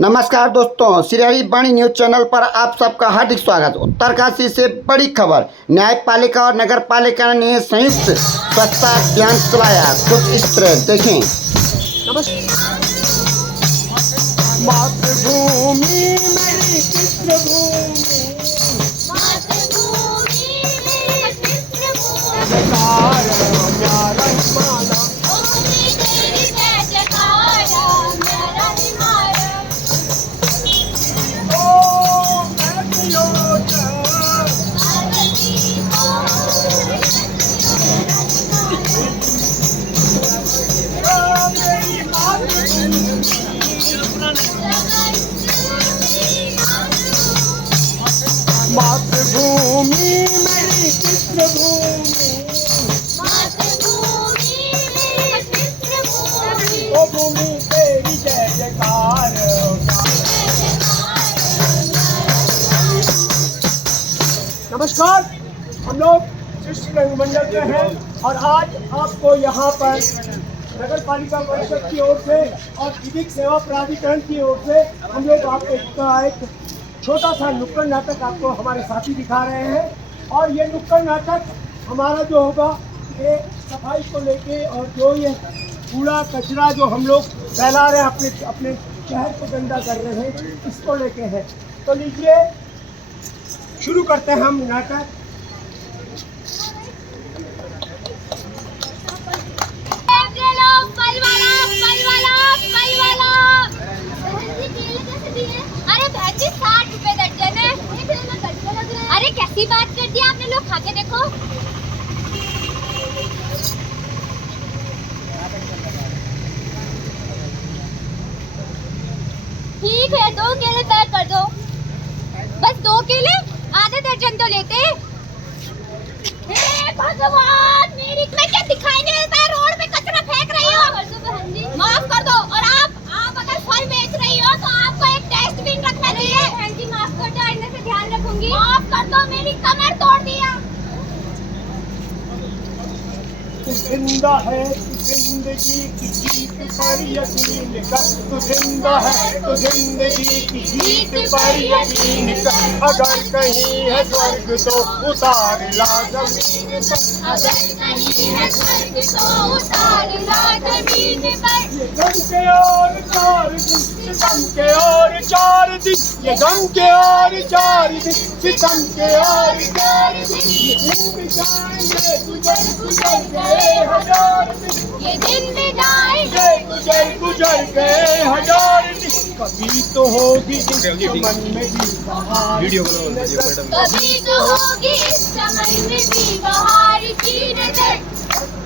नमस्कार दोस्तों, सिरारी वाणी news channel पर आप सबका हार्दिक स्वागत। उत्तरकाशी से बड़ी खबर, न्यायपालिका और नगर पालिका ने संयुक्त स्वच्छता अभियान चलाया। कुछ इस तरह देखें। मातृभूमि मेरी पितृभूमि, जयकार प्यारा हिमालय, ओ मैं प्रियोजन, ओ मेरी मातृभूमि, मातृभूमि मेरी पितृभूमि, ओ भूमि तेरी जय जयकार। नमस्कार, हम लोग शिष्य रंगमंडल के हैं और आज आपको यहाँ पर नगर पालिका परिषद की ओर से और विधिक सेवा प्राधिकरण की ओर से हम लोग आपको एक छोटा सा नुक्कड़ नाटक आपको हमारे साथी दिखा रहे हैं। और ये नुक्कड़ नाटक हमारा जो होगा ये सफाई को लेके और जो ये कूड़ा कचरा जो हम लोग फैला रहे हैं अपने शहर को गंदा कर रहे हैं, इसको लेके है। तो लीजिए शुरू करते हैं हम नाटक। अरे बहन जी 60 रुपए दर्जन है। अरे कैसी बात कर दी आपने, लोग खा के देखो। ठीक है, 2 केले पैक कर दो। बस 2 केले, आधे दर्जन तो लेते। हे भगवान, मेरी मैं क्या दिखाई नहीं देता है, रोड पे कचरा फेंक रही हो। माफ कर दो। और आप अगर फल बेच रही हो तो आपको एक डस्टबिन रखना चाहिए। बहन जी माफ कर दो, आइंदा से ध्यान रखूंगी। माफ कर दो, मेरी कमर तोड़ दिया। तू जिंदा है, तू जिंदगी की जीत पर यकीन कर। तू जिंदा है, तू जिंदगी की जीत पर यकीन कर। अगर कहीं है स्वर्ग तो उतार ला जमीन पर। अगर कहीं है स्वर्ग तो उतार ला जमीन पर। ये गम के और 4 दिन, सितम के और 4 दिन, ये गम के और 4 दिन, सितम के और 4 दिन। ये दिन भी जाएंगे गुजर गुजर गए 1000 दिन। ये दिन भी जाएंगे गुजर गुजर गए 1000 दिन। कभी तो होगी इस चमन में भी बहार की नजर। कभी तो होगी इस चमन में भी बहार की नजर।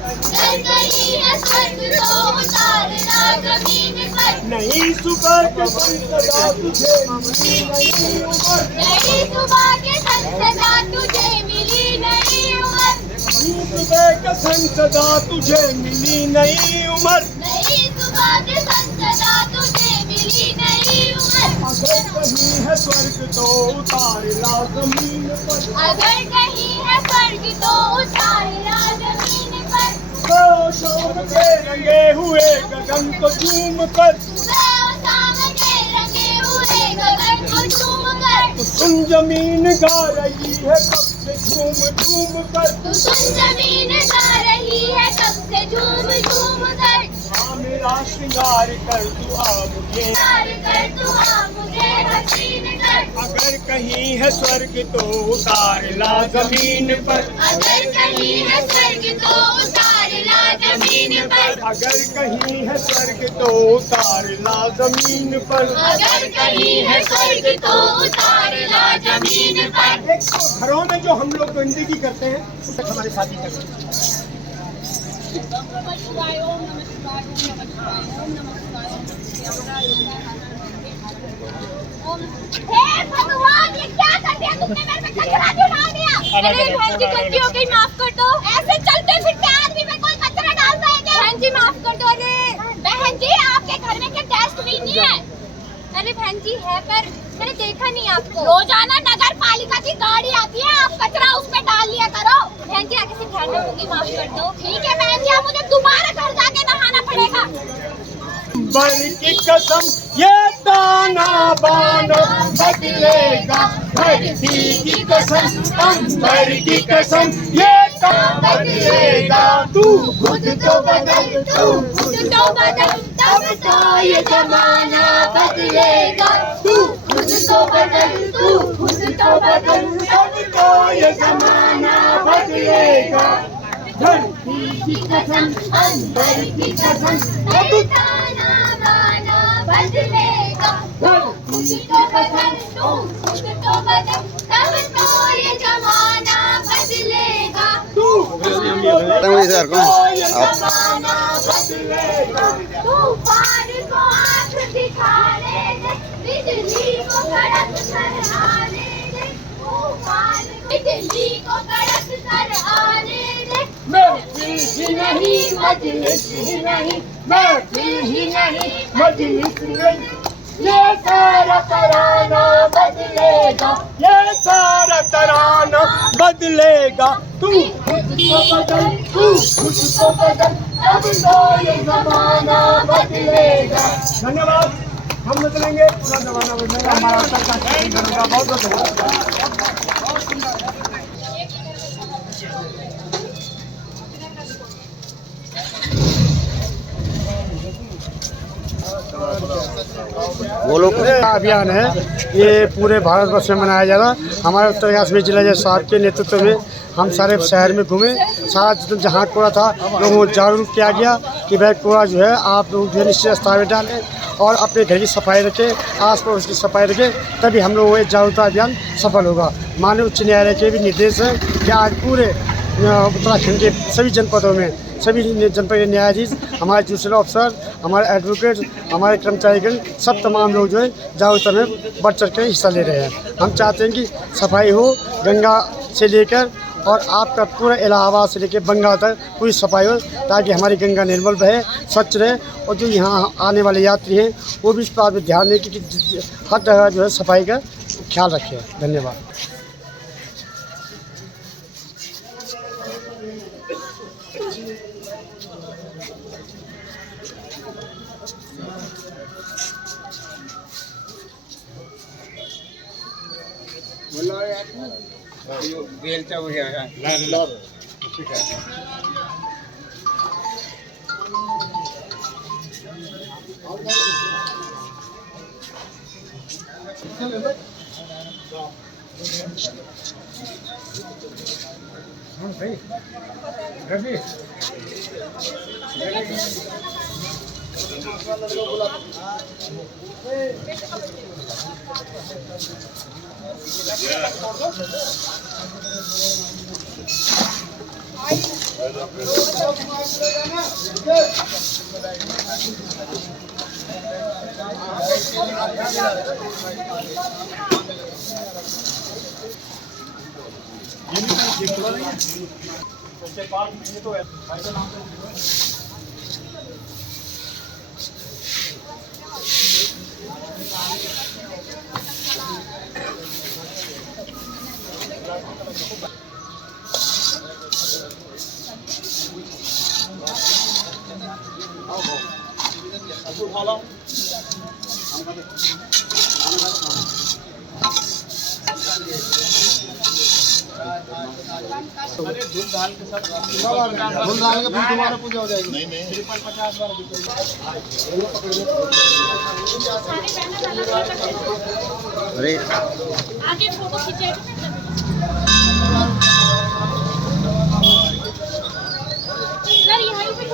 चल गई है स्वर्ग तो उतार ला जमीन पर। नई सुबह के संसदा तुझे मिली नई उम्र। नई सुबह के संसदा तुझे मिली नई उम्र। नई सुबह के संसदा तुझे मिली नई उम्र। नई सुबह के संसदा तुझे मिली नई उम्र। अगर कहीं है स्वर्ग तो उतार ला जमीन पर। अगर कहीं है स्वर्ग तो उतार ला जमीन पर। तो शाम के रंगे हुए गगन को चूम कर। रंगे हुए गगन को चूम कर। तो सुन जमीन गा रही है कब से झूम झूम कर। तो सुन जमीन गा रही है कब से झूम झूम कर। हाँ मेरा श्रृंगार कर तू आ मुझे। प्यार कर तू आ मुझे हसीन कर। अगर कहीं है स्वर्ग तो उतार ला जमीन पर। अगर कहीं है स्वर्ग तो उतार ला जमीन पर। अगर कहीं है स्वर्ग तो उतार ला जमीन पर। अगर कहीं है स्वर्ग तो उतार ला जमीन पर। एक तो घरों में जो हम लोग गंदगी करते हैं उससे हमारे साथी करते हैं। हे भगवान, ये क्या कर दिया तुमने, मेरे पे कचरा क्यों डाल दिया? अरे बहन जी गलती हो गई, माफ कर दो। ऐसे चलते फिरते आदमी पे कोई कचरा डालता है क्या? बहन जी माफ कर दो। अरे बहन जी, आपके घर में क्या डस्टबिन नहीं है? अरे बहन जी है, पर मैंने देखा नहीं आपको। रोजाना नगर पालिका की गाड़ी आती है, आप कचरा उस पे डाल लिया करो। बहन जी आगे से ध्यान रखूंगी, माफ कर दो। ठीक है बहन जी, आप मुझे दोबारा घर जाके नहाना पड़ेगा। बर की कसम ये दाना बानो बदलेगा धरती की कसम अंबर की कसम ये तो बदलेगा तू खुद तो बदल तू खुद तो बदल तब तो ये जमाना बदलेगा तू खुद तो बदल तू खुद तो बदल तब तो ये जमाना बदलेगा धरती की कसम अंबर की कसम अब ताना बाना बदलेगा खुद तो बदल तू खुद तो बदल तब तो ये जमाना बदलेगा तू तंग सर को ये जमाना बदलेगा तूफान को आँख दिखाने दे बिजली को कड़क कर आने दे तूफान बिजली को कड़क कर आने दे महफिल ही नहीं मजलिस ही नहीं महफिल ही नहीं मजलिस नहीं ये सारा तराना बदलेगा ये सारा तराना बदलेगा तू खुद को बदल तू खुद को बदल अब तो ये जमाना बदलेगा धन्यवाद हम बदलेंगे पूरा जमाना बदलेगा हमारा सरकार बहुत बहुत धन्यवाद बोलो अभियान है ये पूरे भारतवर्ष में मनाया जा रहा। हमारे उत्तर काश्मीर जिला जज साहब के नेतृत्व में हम सारे शहर में घूमे। सारा जहाँ कूड़ा था लोगों को जागरूक किया गया कि भाई कूड़ा जो है आप लोग जो है निश्चित स्थान में डालें और अपने घर की सफाई रखें, आस पड़ोस की सफाई रखें, तभी हम लोगों का जागरूकता अभियान सफल होगा। माननीय उच्च न्यायालय के भी निर्देश है कि आज पूरे उत्तराखंड के सभी जनपदों में सभी जनपद के न्यायाधीश, हमारे जुडिशल ऑफिसर, हमारे एडवोकेट, हमारे कर्मचारीगण सब तमाम लोग जो है जागरूकता में बढ़ चढ़ के हिस्सा ले रहे हैं। हम चाहते हैं कि सफाई हो, गंगा से लेकर और आपका पूरा इलाहाबाद से लेकर बंगाल तक पूरी सफाई हो, ताकि हमारी गंगा निर्मल बहे, स्वच्छ रहे और जो यहाँ आने वाले यात्री हैं वो भी इस बात पर ध्यान दें कि हर जगह जो है सफाई का ख्याल रखें। धन्यवाद। अरे आगे फोटो खींचेगा सर यहीं पे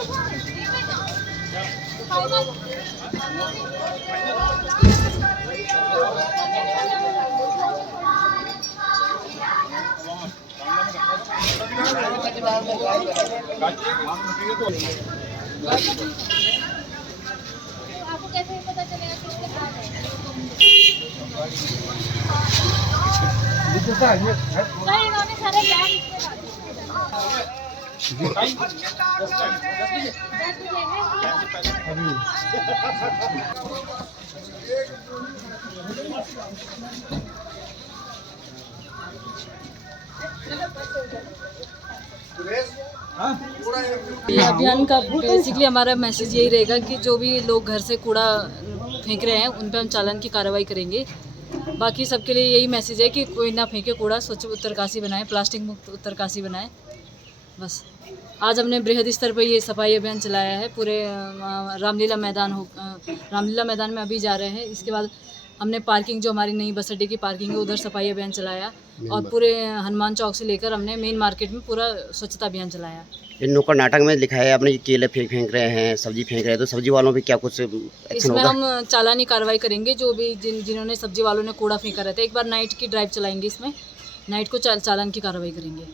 आपको कैसे पता चलेगा किसके साथ है? सर इन्होंने सारे बैग ये अभियान का बेसिकली हमारा मैसेज यही रहेगा कि जो भी लोग घर से कूड़ा फेंक रहे हैं उन पर हम चालान की कार्रवाई करेंगे। बाकी सबके लिए यही मैसेज है कि कोई ना फेंके कूड़ा, स्वच्छ उत्तरकाशी बनाए, प्लास्टिक मुक्त उत्तरकाशी बनाए। बस आज हमने बृहद स्तर पर ये सफाई अभियान चलाया है। पूरे रामलीला मैदान में अभी जा रहे हैं। इसके बाद हमने पार्किंग, जो हमारी नई बस अड्डे की पार्किंग है, उधर सफाई अभियान चलाया और पूरे हनुमान चौक से लेकर हमने मेन मार्केट में पूरा स्वच्छता अभियान चलाया। इन नुक्कड़ नाटक में लिखा है आपने कि केले फेंक रहे हैं, सब्जी फेंक रहे हैं, तो सब्जी वालों पे क्या कुछ एक्शन इसमें होगा? हम चालानी कार्रवाई करेंगे। जो भी जिन्होंने सब्जी वालों ने कूड़ा फेंका रहता है, एक बार नाइट की ड्राइव चलाएंगे। इसमें नाइट को चालान की कार्रवाई करेंगे।